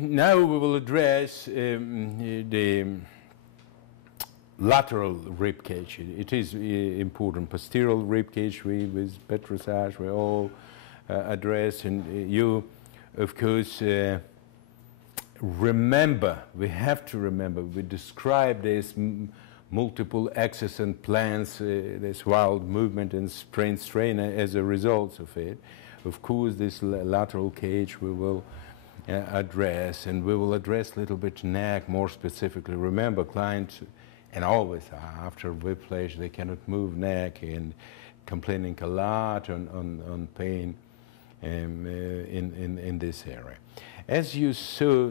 Now we will address the lateral rib cage. It is important. Posterior rib cage with petrissage we all address, and you, of course, remember. We have to remember. We describe this multiple axis and plans, this wild movement and sprain strain as a result of it. Of course, this lateral cage we will address, and we will address a little bit neck more specifically. Remember, clients, and always after whiplash, they cannot move neck and complaining a lot on pain in this area. As you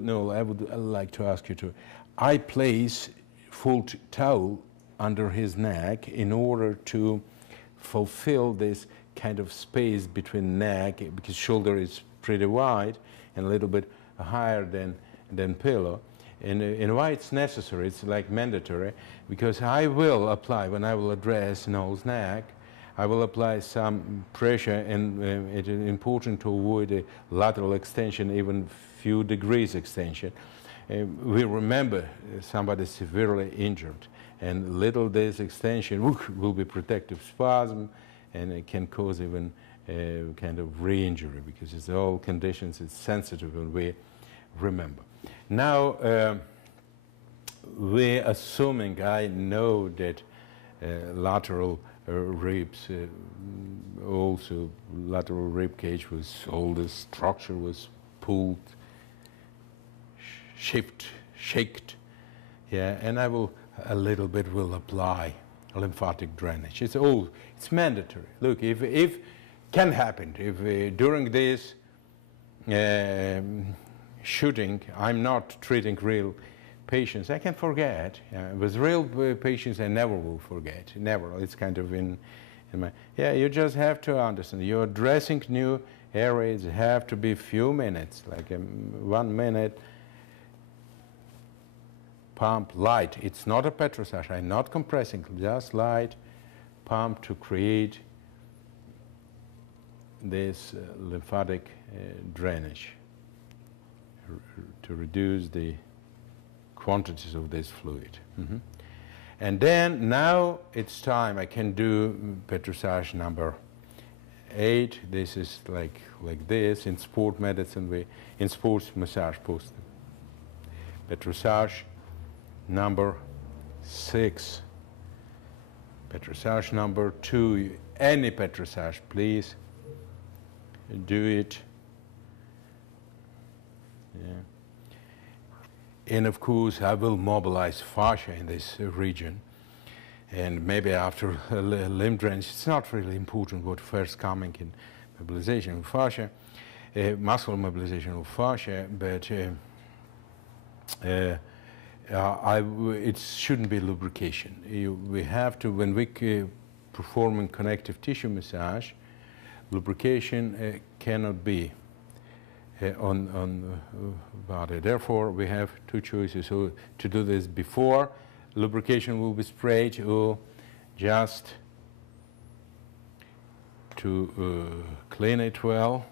know, I would like to ask you to, I place full towel under his neck in order to fulfill this kind of space between neck, because shoulder is pretty wide and a little bit higher than pillow. And why it's necessary, it's like mandatory, because I will apply, when I will address nose neck, I will apply some pressure, and it is important to avoid a lateral extension, even few degrees extension. We remember somebody severely injured, and little this extension will be protective spasm, and it can cause even kind of re-injury, because it's all conditions, it's sensitive, and we remember. Now, we're assuming, I know that lateral ribs, also lateral rib cage was, all the structure was pulled, shaked, yeah, and I will, a little bit will apply lymphatic drainage. It's mandatory. Look, if can happen, if during this shooting, I'm not treating real patients, I can forget. With real patients, I never will forget, never. It's kind of in my, yeah, you just have to understand, you're addressing new areas, have to be few minutes, like 1 minute, pump, light. It's not a petrissage, I'm not compressing, just light pump to create this lymphatic drainage, to reduce the quantities of this fluid. And then now it's time, I can do petrissage number 8. This is like this. In sport medicine, in sports massage post. Petrissage number 6. Petrissage number 2. Any petrissage, please do it. Yeah. And of course, I will mobilize fascia in this region. And maybe after a limb drainage, it's not really important what first coming in mobilization of fascia, muscle mobilization of fascia, but it shouldn't be lubrication. We have to, when we performing connective tissue massage, lubrication cannot be on body. Therefore, we have two choices. So to do this before, lubrication will be sprayed, or just to clean it well.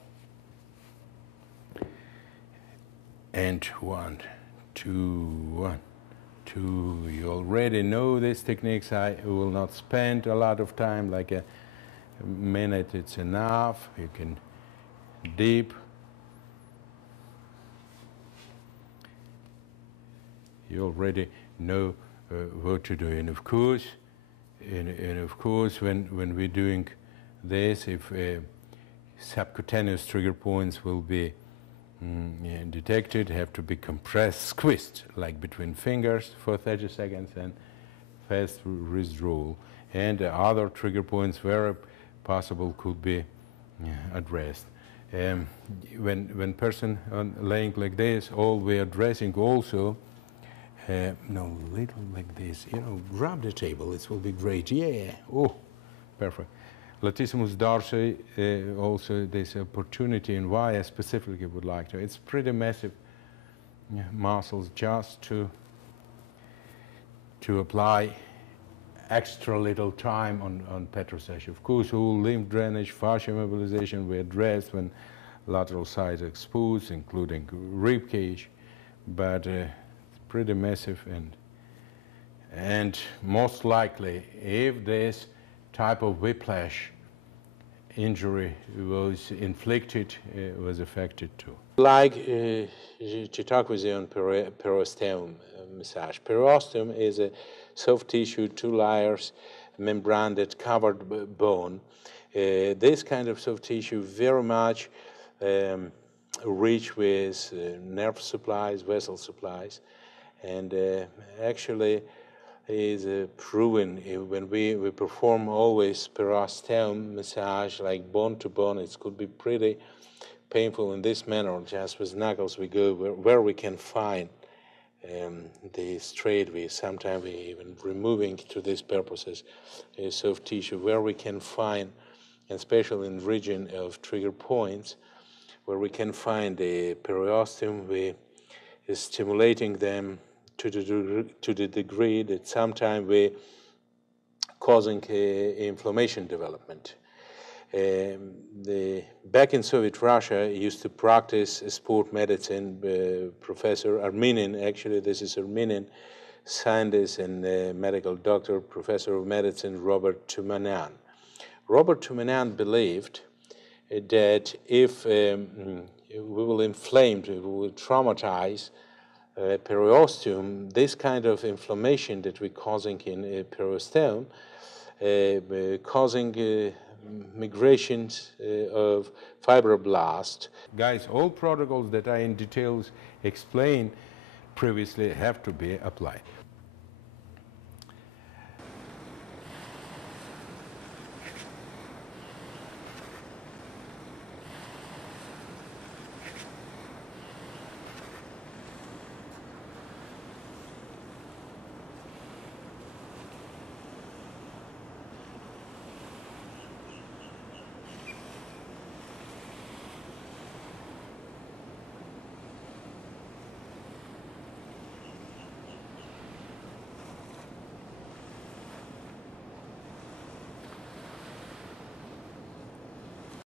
And 1, 2, 1, 2. You already know these techniques. I will not spend a lot of time, like a minute, it's enough. You can deep. You already know what to do, and of course, when we're doing this, if subcutaneous trigger points will be detected, have to be compressed, squeezed, like between fingers for 30 seconds, and fast withdrawal. And other trigger points, where possible, could be addressed. When person laying like this, all we are addressing also. No, little like this, you know, grab the table, it will be great. Yeah, oh, perfect. Lotissimus Dorsi, also this opportunity, and why I specifically would like to. It's pretty massive muscles, just to apply extra little time on petrissage. Of course, all lymph drainage, fascia mobilization we addressed when lateral sides exposed, including rib cage. but it's pretty massive, and most likely, if this type of whiplash injury was inflicted, was affected too. Like to talk with you on periosteum massage. Periosteum is a soft tissue, 2 layers, membrane that covered bone. This kind of soft tissue very much rich with nerve supplies, vessel supplies, and actually is proven when we perform always periosteum massage, like bone to bone. It could be pretty painful in this manner. Just with knuckles we go where we can find the straight. Sometimes we even removing to these purposes soft tissue where we can find, and especially in region of trigger points, where we can find the periosteum. We is stimulating them to the degree that sometimes we causing inflammation development. Back in Soviet Russia, used to practice sport medicine. Professor Armenian, actually this is Armenian scientist and medical doctor, professor of medicine, Robert Tumanan. Robert Tumanan believed that if we will inflame, we will traumatize periosteum, this kind of inflammation that we're causing in periosteum, causing migrations of fibroblast. Guys, all protocols that I in details explained previously have to be applied.